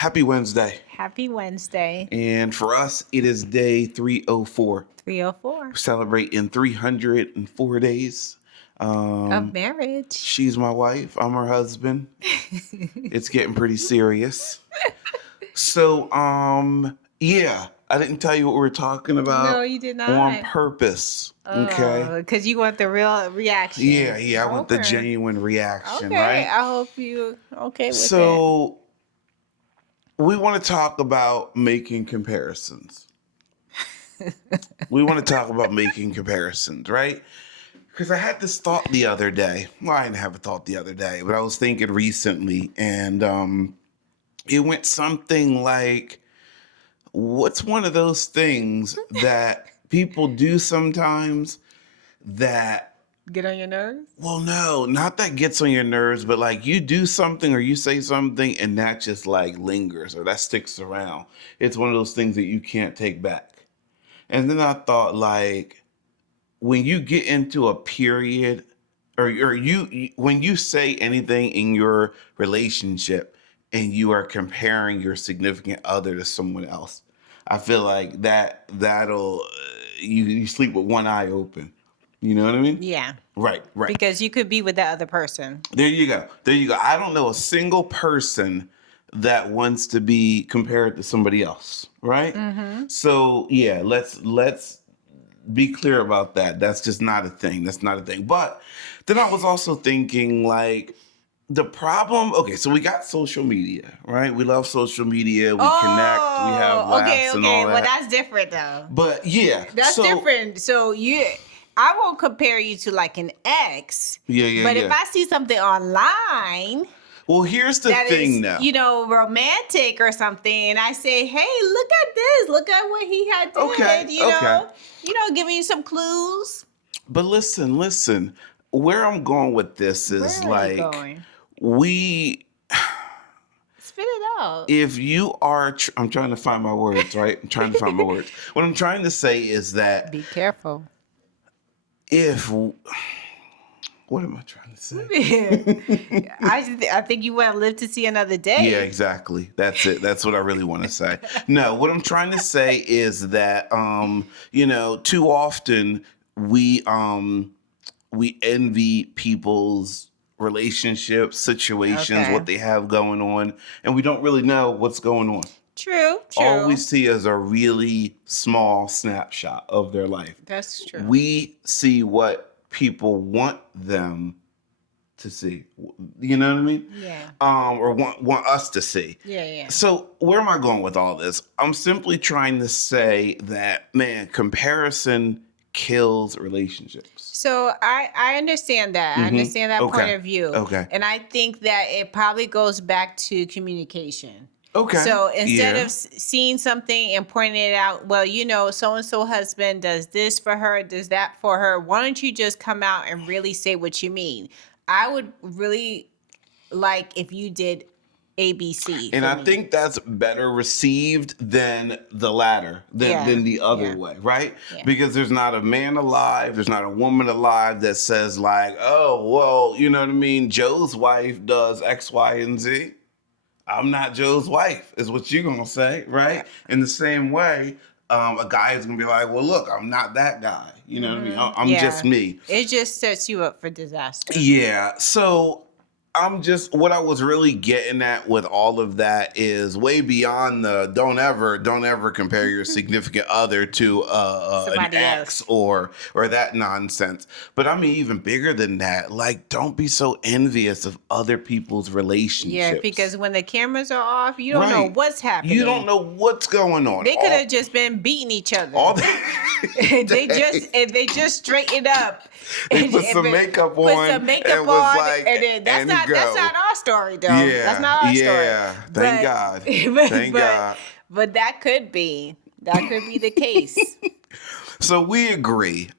Happy Wednesday. Happy Wednesday. And for us, it is day 304. 304 We're celebrating 304 days. of Um, marriage. she's my wife. I'm her husband. It's getting pretty serious. Yeah, I didn't tell you what we were talking No, about you did on not. purpose. Okay. Oh, because you want the real reaction. Yeah, I want the Okay. genuine reaction, Okay. right? I hope you okay with it. So, we want to talk about making comparisons. We want to talk about making comparisons, right? Because I had this thought the other day. Well, I didn't have a thought the other day, but I was thinking recently, and it went something like, what's one of those things that people do sometimes that, Get on your nerves? well, no, not that gets on your nerves, but like you do something or you say something and that just like lingers or that sticks around. It's one of those things that you can't take back. And then I thought, like, when you get into a period or when you say anything in your relationship and you are comparing your significant other to someone else, I feel like that'll you sleep with one eye open. You know what I mean? Yeah. Right. Because you could be with the other person. There you go. I don't know a single person that wants to be compared to somebody else, right? So yeah, let's be clear about that. That's just not a thing. That's not a thing. But then I was also thinking, like, the problem. Okay, so we got social media, right? We love social media. We connect. We have Oh, laughs and okay. all Well, that. that's different though. But yeah, That's so different. So I won't compare you to like an ex. But if yeah. I see something online Well, here's the that thing is, now. romantic or something, and I say, hey, look at this. Look at what he had did. Okay. Giving you some clues. But listen. Where I'm going with this Where is are you like going? we Spit it out. if you are I'm trying to find my words, right? I'm trying to find my words. What I'm trying to say is that Be careful. if what am I trying to say? I think you want to live to see another day. Yeah, exactly. That's it. That's what I really want to say. No, what I'm trying to say is that too often we envy people's relationships, situations, Okay. what they have going on, and we don't really know what's going on. True. All we see is a really small snapshot of their life. That's true. We see what people want them to see. You know what I mean? Yeah. Or want us to see. Yeah. So where am I going with all this? I'm simply trying to say that, man, comparison kills relationships. So I understand that. I understand that point Okay. of view. Okay. And I think that it probably goes back to communication. Okay. So instead Yeah. of seeing something and pointing it out, well, so and so husband does this for her, does that for her. Why don't you just come out and really say what you mean? I would really like if you did ABC. And for I me. think that's better received than the latter, than the other way, right? Yeah. Because there's not a man alive, there's not a woman alive that says like, oh, well, you know what I mean? Joe's wife does X, Y, and Z. I'm not Joe's wife, is what you're gonna say, right? In the same way, a guy is gonna be like, well, look, I'm not that guy. You know what I mean? I'm just me. It just sets you up for disaster. Yeah. So what I was really getting at with all of that is way beyond the don't ever compare your significant other to an Somebody ex else. or that nonsense. But I mean, even bigger than that, like, don't be so envious of other people's relationships. Yeah, because when the cameras are off, you don't know Right. what's happening. You don't know what's going on. They could have just been beating each other. all If they just straightened up. They put some makeup on. Put some makeup and was on, like, and then that's not our story though. Yeah, That's not our story. yeah. Thank God. Thank God. But that could be the case. So we agree.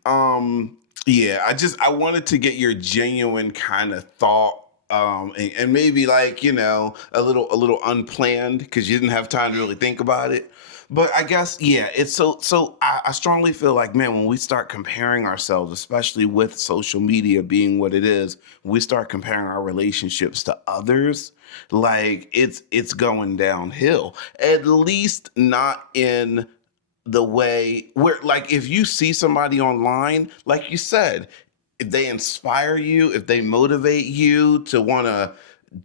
Yeah, I wanted to get your genuine kind of thought and maybe like a little unplanned because you didn't have time to really think about it. But I guess yeah, it's so I strongly feel like, man, when we start comparing ourselves, especially with social media being what it is, we start comparing our relationships to others, like it's going downhill. At least not in the way where, like, if you see somebody online, like you said, if they inspire you, if they motivate you to want to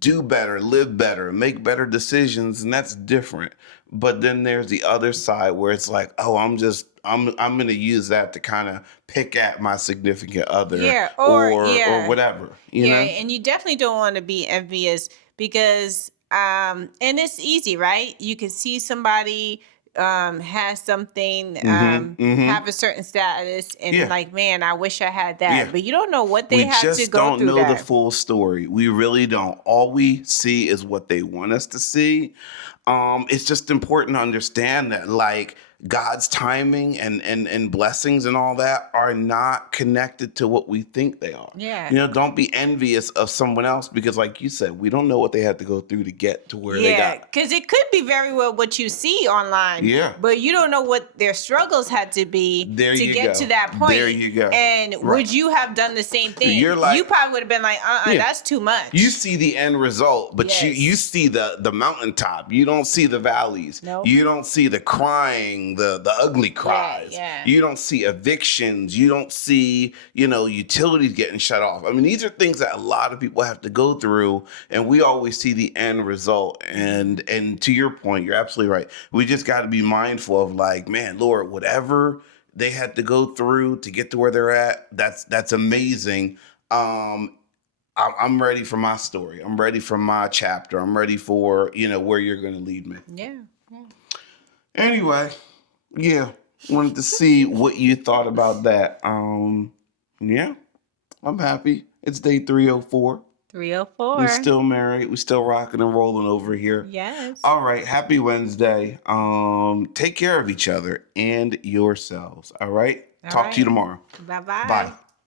do better, live better, make better decisions, and that's different. But then there's the other side where it's like, oh, I'm going to use that to kind of pick at my significant other, Yeah, or or yeah. whatever, you Yeah, know? and you definitely don't want to be envious because and it's easy, right? You can see somebody has something, Mhm. Mhm. have a certain status and Yeah. like, man, I wish I had Yeah. that. But you don't know what they We had to just go don't through know the that. full story. We really don't. All we see is what they want us to see. It's just important to understand that, like, God's timing and blessings and all that are not connected to what we think they are. Yeah. Don't be envious of someone else because, like you said, we don't know what they had to go through to get to where they Yeah, got. because it could be very well what you see online, Yeah. but you don't know what their struggles had to be There to you get to go. that There point. you go. And Right. would you have done the same thing? You're You like, probably would have been like, yeah. that's too You much. see the end result, but you Yes. see the mountaintop. You don't see the valleys. Nope. You don't see the crying, the ugly Yeah, cries. yeah. You don't see evictions. You don't see, utilities getting shut off. I mean, these are things that a lot of people have to go through, and we always see the end result. And to your point, you're absolutely right. We just got to be mindful of, like, man, Lord, whatever they had to go through to get to where they're at, that's amazing. I'm ready for my story. I'm ready for my chapter. I'm ready for, where you're going to lead me. Yeah. Yeah. Anyway, yeah, wanted to see what you thought about that. Yeah, I'm happy. It's day 304. We 304. still married. We still rocking and rolling over here. Yes. All right, happy Wednesday. Take care of each other and yourselves. All right, All talk to you right. tomorrow. Bye bye. Bye.